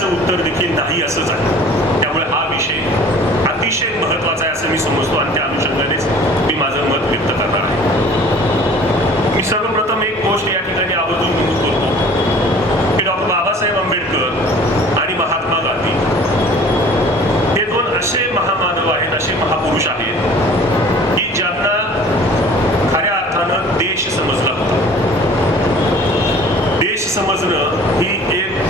याचं उत्तर देखील नाही असंच आहे त्यामुळे हा विषय अतिशय महत्त्वाचा आहे असं मी समजतो आणि त्या अनुषंगानेच मी माझं मत व्यक्त करणार आहे. मी सर्वप्रथम एक गोष्ट या ठिकाणी आवर्जून नमूद करतो की डॉक्टर बाबासाहेब आंबेडकर आणि महात्मा गांधी हे दोन असे महामानव आहेत असे महापुरुष आहेत की ज्यांना खऱ्या अर्थानं देश समजला होता. देश समजणं ही एक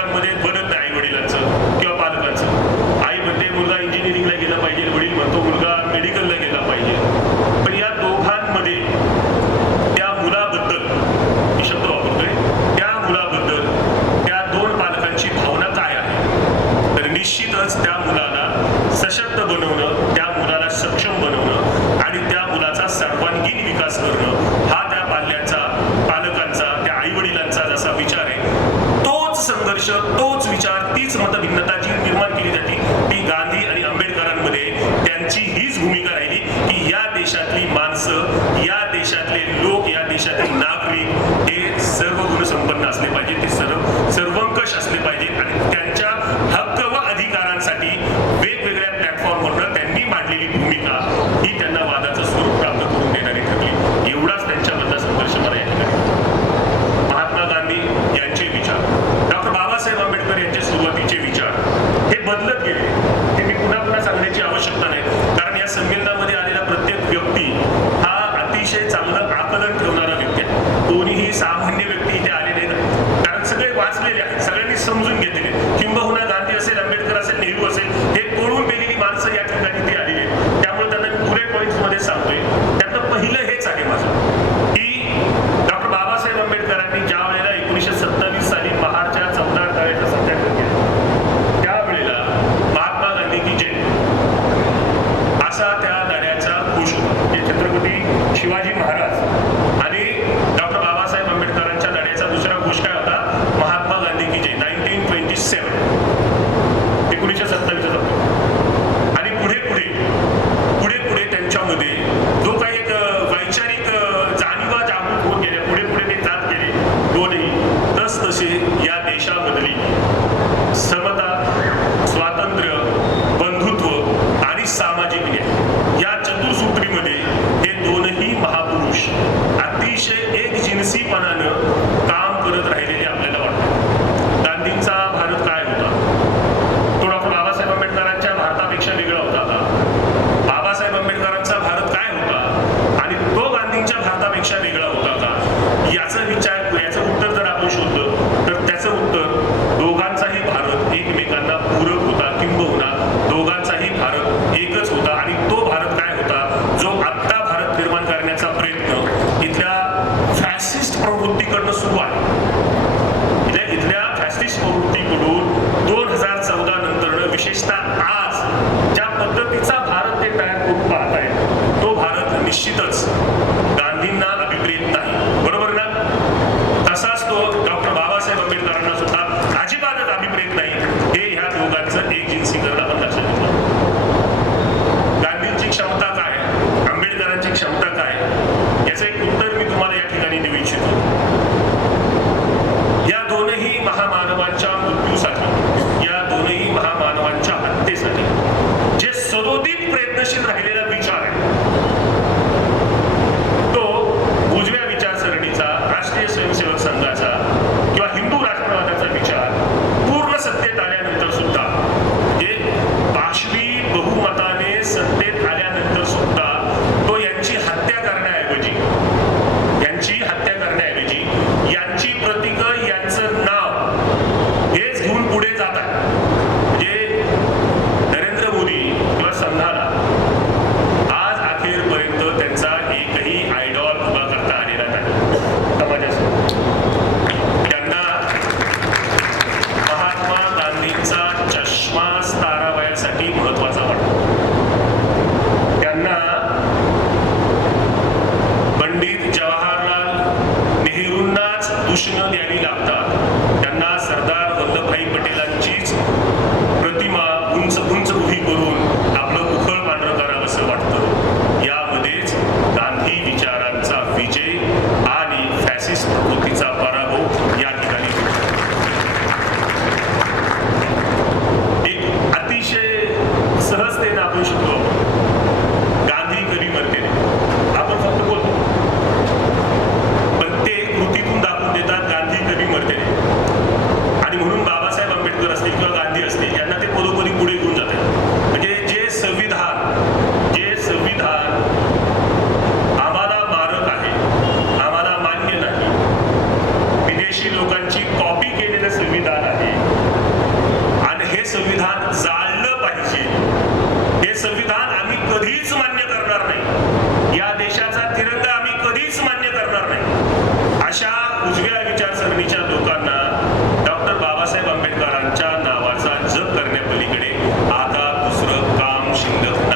것인가?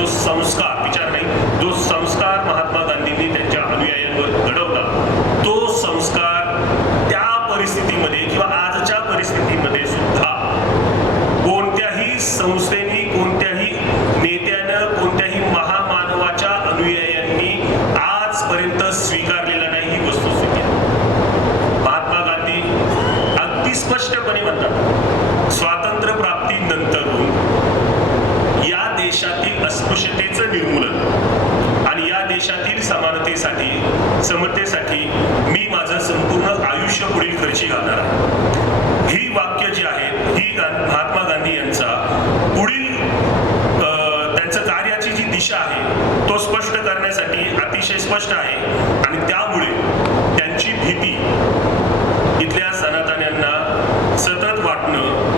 dos संस्कार समतेसाठी मी माझं संपूर्ण आयुष्य पुढील खर्ची घालणार आहे. ही वाक्य जी आहेत ही महात्मा गांधी यांचा पुढील त्यांचं कार्याची जी दिशा आहे तो स्पष्ट करण्यासाठी अतिशय स्पष्ट आहे. आणि त्यामुळे त्यांची भीती इथल्या सनातन्यांना सतत वाटणं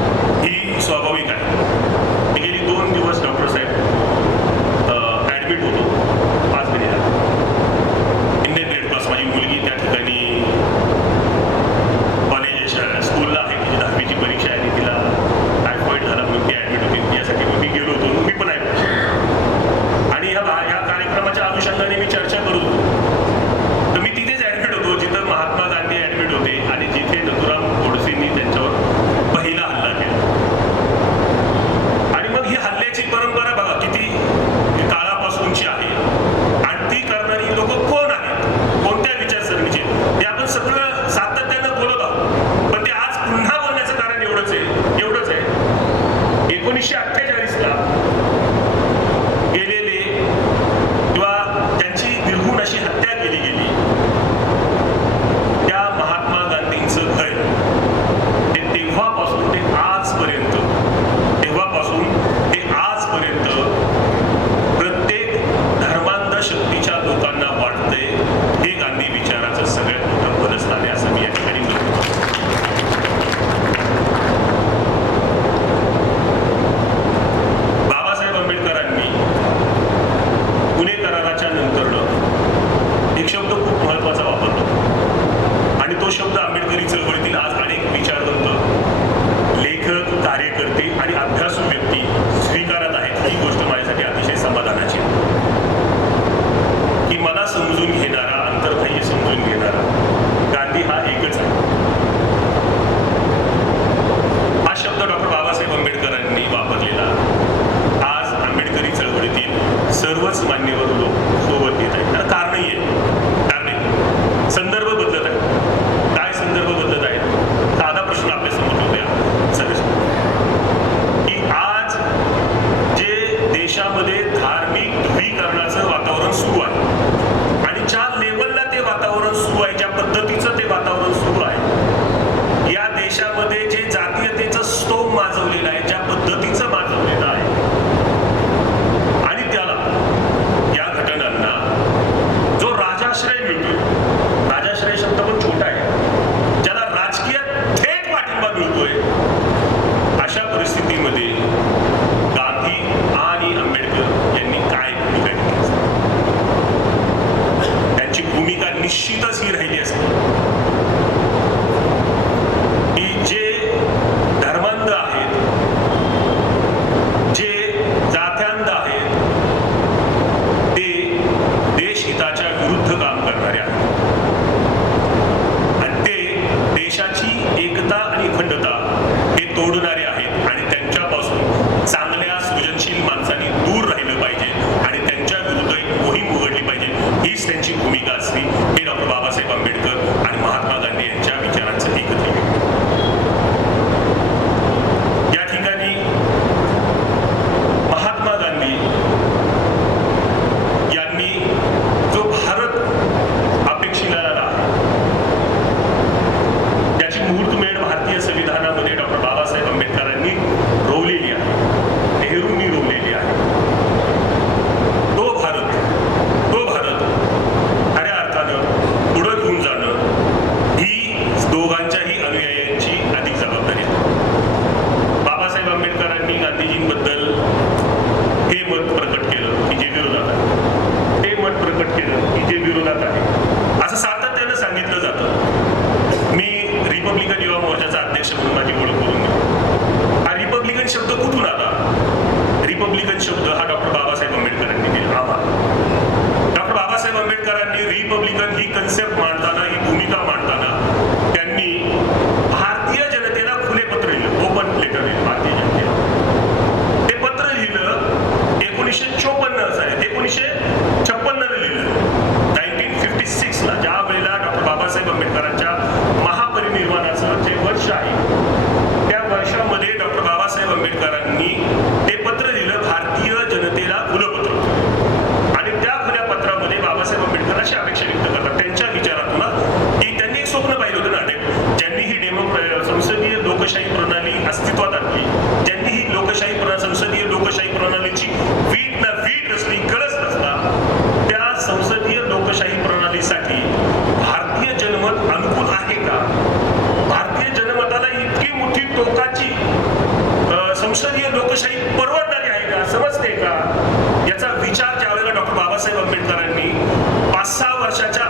बाबासाहेब आंबेडकरांनी पाच सहा वर्षाच्या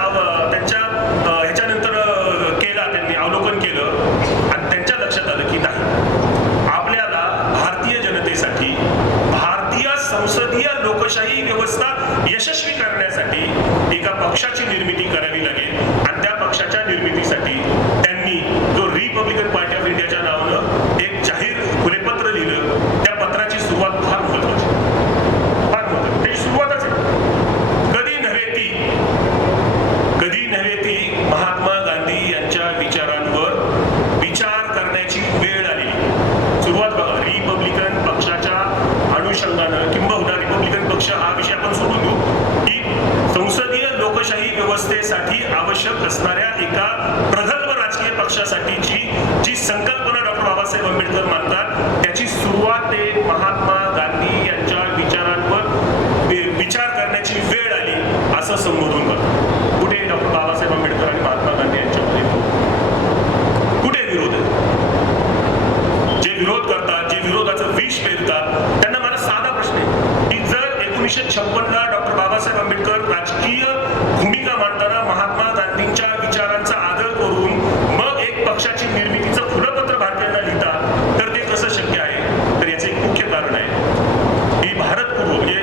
एकोणीसशे छप्पनला डॉक्टर बाबासाहेब आंबेडकर राजकीय भूमिका मांडताना महात्मा गांधींच्या विचारांचा आदर करून मग एक पक्षाची निर्मितीचं खुलंपत्र भारतीयांना लिहितात तर ते कसं शक्य आहे? तर याचं एक मुख्य कारण आहे. ही भारतपूर्व म्हणजे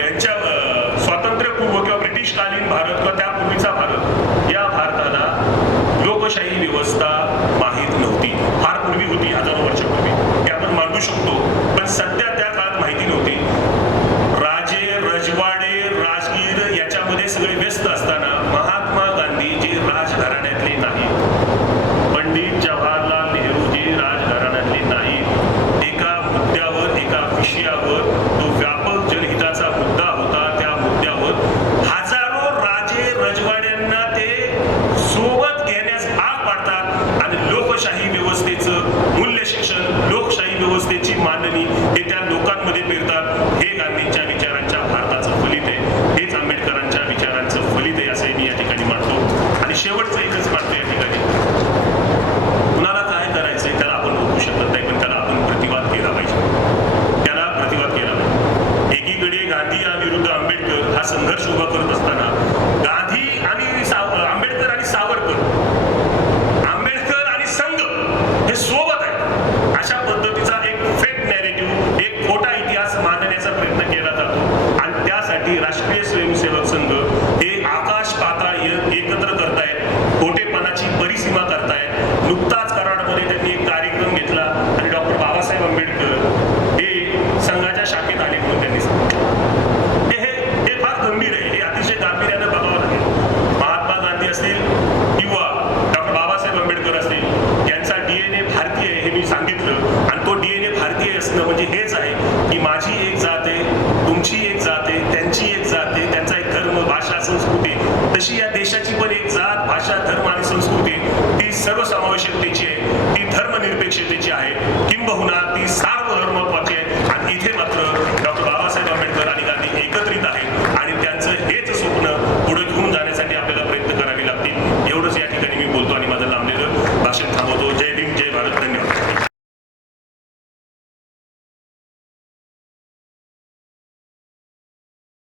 यांच्या स्वातंत्र्यपूर्व किंवा ब्रिटिशकालीन भारत किंवा त्यापूर्वीचा भारत या भारताला लोकशाही व्यवस्था माहीत नव्हती. फार पूर्वी होती हजारो वर्षापूर्वी ते आपण मांडू शकतो. पण सध्या